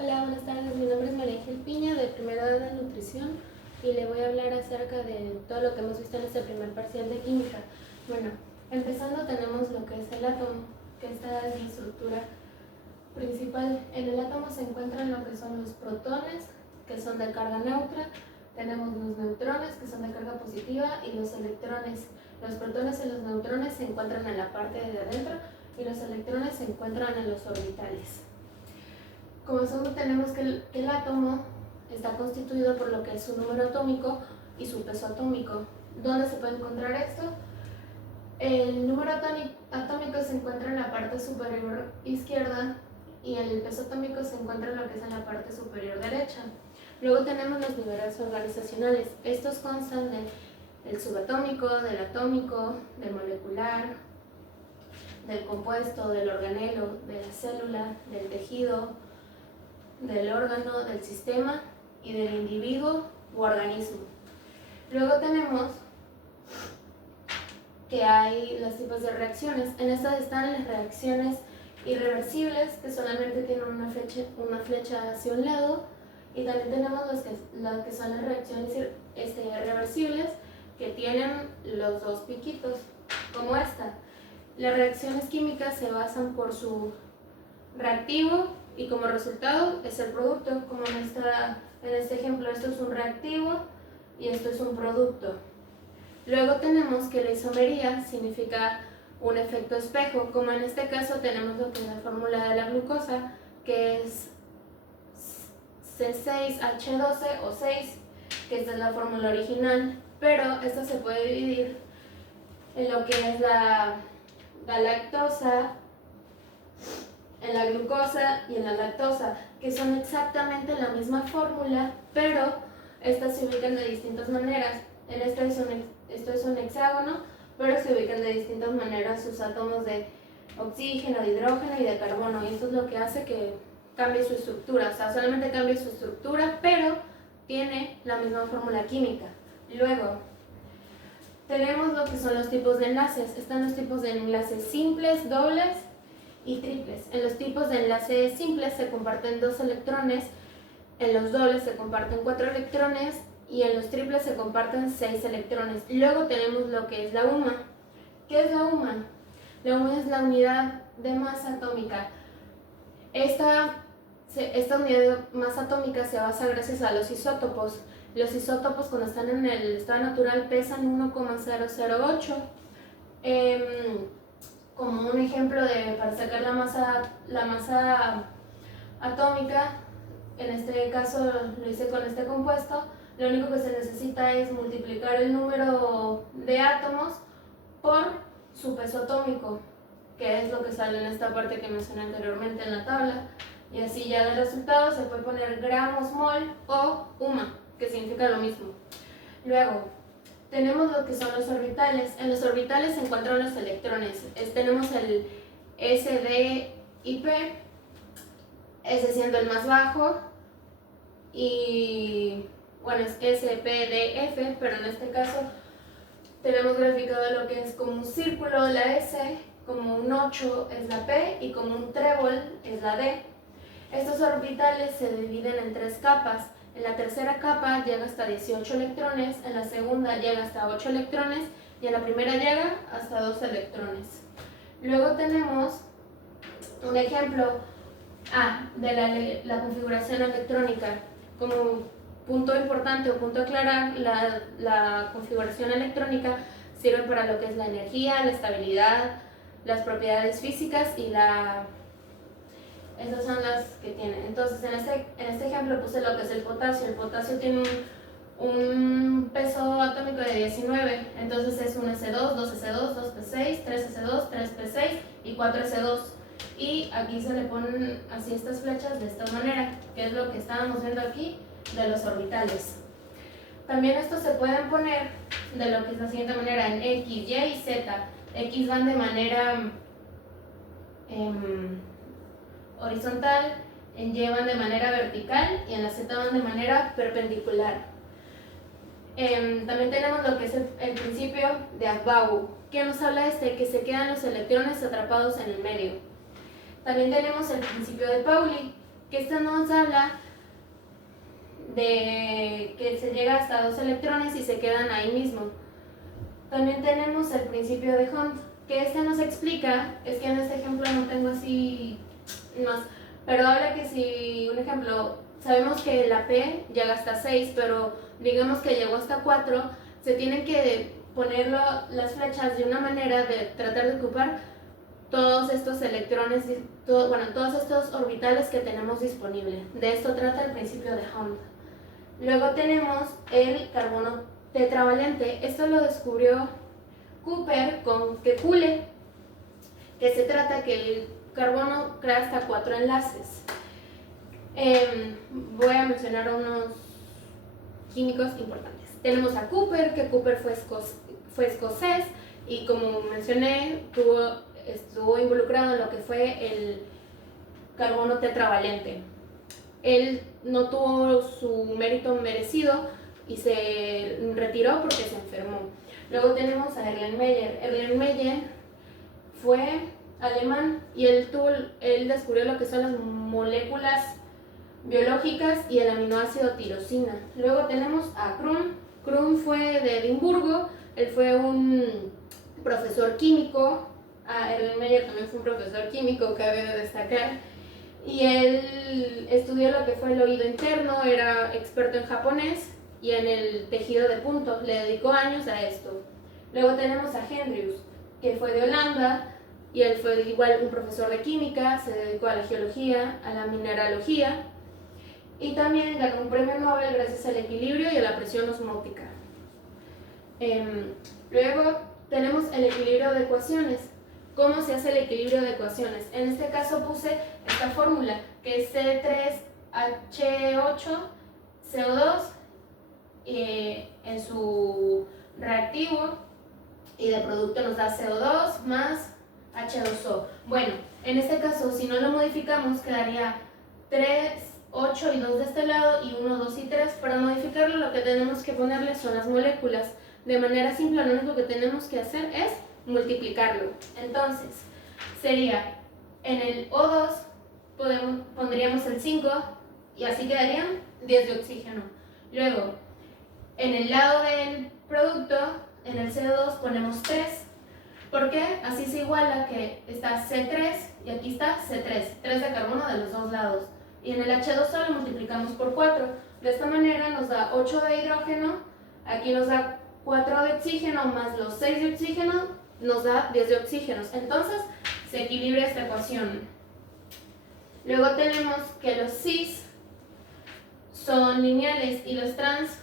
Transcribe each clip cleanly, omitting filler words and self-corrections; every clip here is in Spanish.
Hola, buenas tardes. Mi nombre es María Ángel Piña, de primero de nutrición, y le voy a hablar acerca de todo lo que hemos visto en este primer parcial de química. Bueno, empezando tenemos lo que es el átomo, que esta es la estructura principal. En el átomo se encuentran lo que son los protones, que son de carga neutra, tenemos los neutrones, que son de carga positiva, y los electrones. Los protones y los neutrones se encuentran en la parte de adentro y los electrones se encuentran en los orbitales. Como solo tenemos que el átomo está constituido por lo que es su número atómico y su peso atómico. ¿Dónde se puede encontrar esto? El número atómico se encuentra en la parte superior izquierda y el peso atómico se encuentra en lo que es en la parte superior derecha. Luego tenemos los niveles organizacionales. Estos constan del subatómico, del atómico, del molecular, del compuesto, del organelo, de la célula, del tejido, del órgano, del sistema y del individuo u organismo. Luego tenemos que hay los tipos de reacciones. En estas están las reacciones irreversibles, que solamente tienen una flecha hacia un lado, y también tenemos las que son las reacciones reversibles, que tienen los dos piquitos, como esta. Las reacciones químicas se basan por su reactivo y como resultado es el producto, como en este ejemplo esto es un reactivo y esto es un producto. Luego tenemos que la isomería significa un efecto espejo, como en este caso tenemos lo que es la fórmula de la glucosa, que es C6H12 o 6, que esta es la fórmula original, pero esta se puede dividir en lo que es la galactosa, en la glucosa y en la lactosa, que son exactamente la misma fórmula, pero estas se ubican de distintas maneras. En esto es un hexágono, pero se ubican de distintas maneras sus átomos de oxígeno, de hidrógeno y de carbono, y esto es lo que hace que cambie su estructura. O sea, solamente cambia su estructura, pero tiene la misma fórmula química. Luego tenemos lo que son los tipos de enlaces. Están los tipos de enlaces simples, dobles y triples. En los tipos de enlaces simples se comparten 2 electrones, en los dobles se comparten 4 electrones y en los triples se comparten 6 electrones. Luego tenemos lo que es la UMA. ¿Qué es la UMA? La UMA es la unidad de masa atómica. Esta unidad de masa atómica se basa gracias a los isótopos. Los isótopos cuando están en el estado natural pesan 1,008. Como un ejemplo para sacar la masa atómica, en este caso lo hice con este compuesto, lo único que se necesita es multiplicar el número de átomos por su peso atómico, que es lo que sale en esta parte que mencioné anteriormente en la tabla, y así ya del resultado se puede poner gramos mol o UMA, que significa lo mismo. Luego tenemos lo que son los orbitales. En los orbitales se encuentran los electrones. Tenemos el S, D y P, S siendo el más bajo, y bueno, es S, P, D, F, pero en este caso tenemos graficado lo que es como un círculo la S, como un 8 es la P y como un trébol es la D. Estos orbitales se dividen en 3 capas. En la tercera capa llega hasta 18 electrones, en la segunda llega hasta 8 electrones y en la primera llega hasta 2 electrones. Luego tenemos un ejemplo de la configuración electrónica. Como punto importante o punto a aclarar, la configuración electrónica sirve para lo que es la energía, la estabilidad, las propiedades físicas y esas son las que tienen. Entonces, en este ejemplo puse lo que es el potasio. El potasio tiene un peso atómico de 19. Entonces es un S2, 2S2, 2P6, 3S2, 3P6 y 4S2. Y aquí se le ponen así estas flechas de esta manera, que es lo que estábamos viendo aquí de los orbitales. También estos se pueden poner de lo que es la siguiente manera, en X, Y y Z. X van de manera horizontal, en Y van de manera vertical y en la Z van de manera perpendicular. También tenemos lo que es el principio de Aufbau, que nos habla que se quedan los electrones atrapados en el medio. También tenemos el principio de Pauli, que esto nos habla de que se llega hasta 2 electrones y se quedan ahí mismo. También tenemos el principio de Hund, que este nos explica, es que en este ejemplo no tengo así más, pero habla que si, un ejemplo, sabemos que la P llega hasta 6, pero digamos que llegó hasta 4, se tienen que poner las flechas de una manera de tratar de ocupar todos estos electrones, todos estos orbitales que tenemos disponibles. De esto trata el principio de Hund. Luego tenemos el carbono tetravalente. Esto lo descubrió Cooper con Kekulé, que se trata que el carbono crea hasta 4 enlaces. Voy a mencionar unos químicos importantes. Tenemos a Cooper, que Cooper fue escocés y como mencioné, estuvo involucrado en lo que fue el carbono tetravalente. Él no tuvo su mérito merecido y se retiró porque se enfermó. Luego tenemos a Erlenmeyer. Erlenmeyer fue alemán y él descubrió lo que son las moléculas biológicas y el aminoácido tirosina. Luego tenemos a Krum. Krum fue de Edimburgo, él fue un profesor químico. Erlenmeyer también fue un profesor químico, cabe destacar. Y él estudió lo que fue el oído interno, era experto en japonés y en el tejido de punto, le dedicó años a esto. Luego tenemos a Hendrius, que fue de Holanda y él fue igual un profesor de química, se dedicó a la geología, a la mineralogía y también ganó un premio Nobel gracias al equilibrio y a la presión osmótica. Luego tenemos el equilibrio de ecuaciones. ¿Cómo se hace el equilibrio de ecuaciones? En este caso puse esta fórmula, que es C3H8CO2 en su reactivo y de producto nos da CO2 más H2O. Bueno, en este caso si no lo modificamos quedaría 3, 8 y 2 de este lado y 1, 2 y 3. Para modificarlo lo que tenemos que ponerle son las moléculas. De manera simple lo único que tenemos que hacer es multiplicarlo. Entonces, sería en el O2 pondríamos el 5 y así quedarían 10 de oxígeno. Luego, en el lado del producto, en el CO2 ponemos 3. ¿Por qué? Así se iguala que está C3 y aquí está C3, 3 de carbono de los dos lados. Y en el H2O lo multiplicamos por 4. De esta manera nos da 8 de hidrógeno, aquí nos da 4 de oxígeno más los 6 de oxígeno, nos da 10 de oxígenos. Entonces se equilibra esta ecuación. Luego tenemos que los cis son lineales y los trans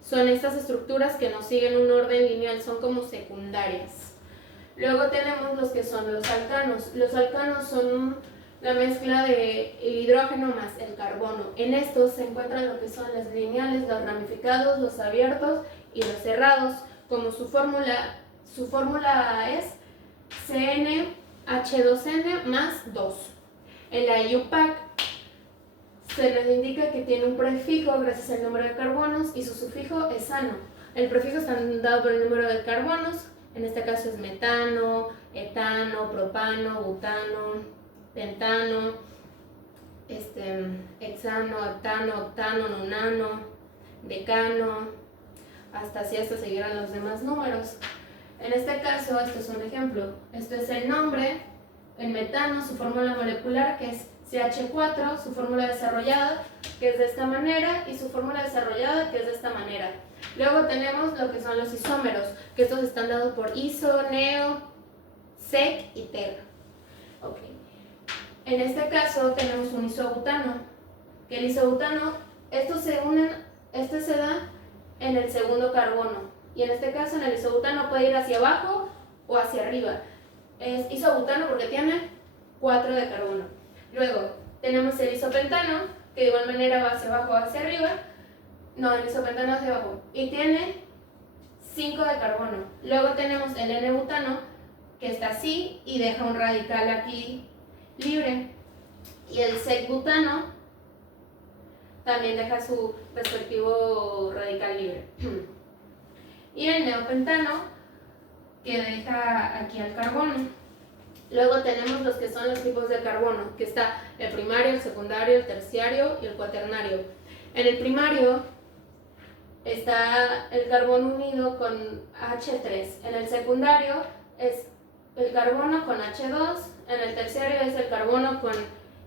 son estas estructuras que no siguen un orden lineal, son como secundarias. Luego tenemos los que son los alcanos. Los alcanos son la mezcla de el hidrógeno más el carbono. En estos se encuentran lo que son los lineales, los ramificados, los abiertos y los cerrados. Como su fórmula es CnH2n más 2. En la IUPAC se nos indica que tiene un prefijo gracias al número de carbonos y su sufijo es ano. El prefijo está dado por el número de carbonos, en este caso es metano, etano, propano, butano, pentano, hexano, heptano, octano, nonano, decano, hasta seguirán los demás números. En este caso, esto es un ejemplo. Esto es el nombre, el metano, su fórmula molecular que es CH4, su fórmula desarrollada que es de esta manera y su fórmula desarrollada que es de esta manera. Luego tenemos lo que son los isómeros, que estos están dados por iso, neo, sec y ter. Okay. En este caso tenemos un isobutano, que el isobutano, estos se unen, este se da en el segundo carbono, y en este caso en el isobutano puede ir hacia abajo o hacia arriba. Es isobutano porque tiene 4 de carbono. Luego tenemos el isopentano, que de igual manera va hacia abajo o hacia arriba. No, el isopentano hacia abajo, y tiene 5 de carbono. Luego tenemos el N-butano, que está así y deja un radical aquí libre. Y el sec-butano también deja su respectivo radical libre. Y el neopentano, que deja aquí al carbono. Luego tenemos los que son los tipos de carbono, que está el primario, el secundario, el terciario y el cuaternario. En el primario está el carbono unido con H3. En el secundario es el carbono con H2. En el terciario es el carbono con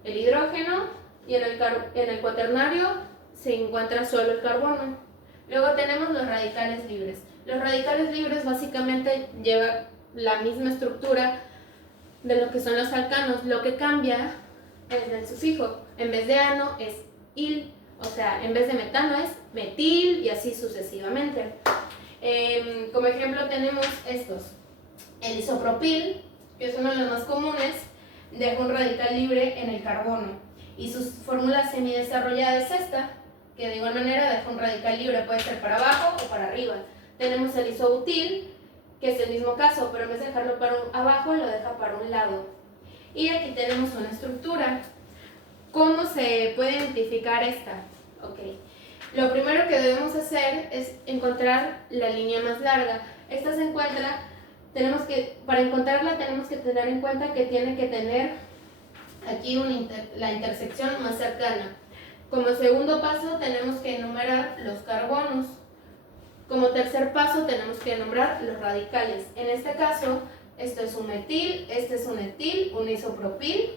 el hidrógeno. Y en el cuaternario se encuentra solo el carbono. Luego tenemos los radicales libres. Los radicales libres básicamente llevan la misma estructura de lo que son los alcanos. Lo que cambia es el sufijo. En vez de ano es il. O sea, en vez de metano es metil y así sucesivamente. Como ejemplo tenemos estos. El isopropil, que es uno de los más comunes, deja un radical libre en el carbono. Y su fórmula semidesarrollada es esta, que de igual manera deja un radical libre, puede ser para abajo o para arriba. Tenemos el isobutil, que es el mismo caso, pero en vez de dejarlo para abajo, lo deja para un lado. Y aquí tenemos una estructura. ¿Cómo se puede identificar esta? Ok. Lo primero que debemos hacer es encontrar la línea más larga. Esta se encuentra, para encontrarla tenemos que tener en cuenta que tiene que tener aquí la intersección más cercana. Como segundo paso tenemos que enumerar los carbonos. Como tercer paso tenemos que nombrar los radicales. En este caso, esto es un metil, este es un etil, un isopropil,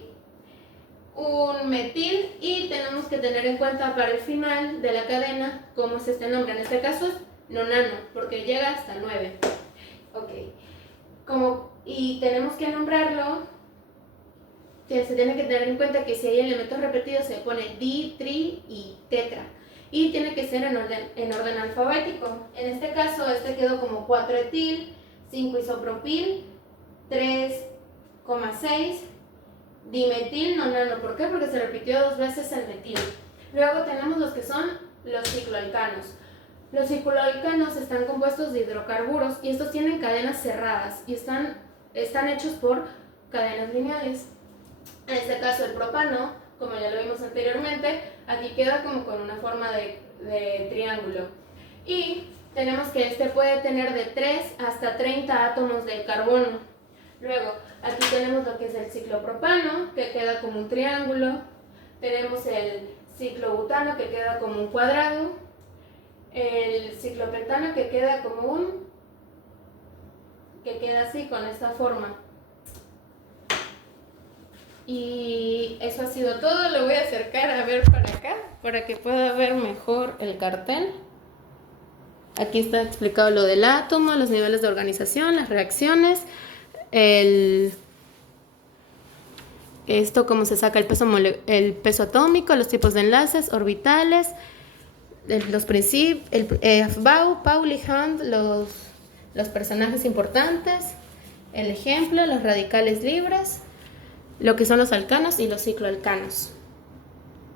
un metil, y tenemos que tener en cuenta para el final de la cadena cómo es este nombre. En este caso es nonano, porque llega hasta 9. Ok. Y tenemos que nombrarlo, se tiene que tener en cuenta que si hay elementos repetidos se pone di, tri y tetra. Y tiene que ser en orden alfabético. En este caso, este quedó como 4-etil, 5-isopropil, 3,6 dimetil nonano. ¿Por qué? Porque se repitió 2 veces el metil. Luego tenemos los que son los cicloalcanos. Los cicloalcanos están compuestos de hidrocarburos y estos tienen cadenas cerradas y están hechos por cadenas lineales. En este caso, el propano, como ya lo vimos anteriormente, aquí queda como con una forma de triángulo. Y tenemos que este puede tener de 3 hasta 30 átomos de carbono. Luego, aquí tenemos lo que es el ciclopropano, que queda como un triángulo. Tenemos el ciclobutano, que queda como un cuadrado. El ciclopentano, que queda así, con esta forma. Y eso ha sido todo. Lo voy a acercar a ver para acá, para que pueda ver mejor el cartel. Aquí está explicado lo del átomo, los niveles de organización, las reacciones, cómo se saca el peso atómico, los tipos de enlaces, orbitales, los principios, Pauli, Hunt, los personajes importantes, el ejemplo, los radicales libres, lo que son los alcanos y los cicloalcanos.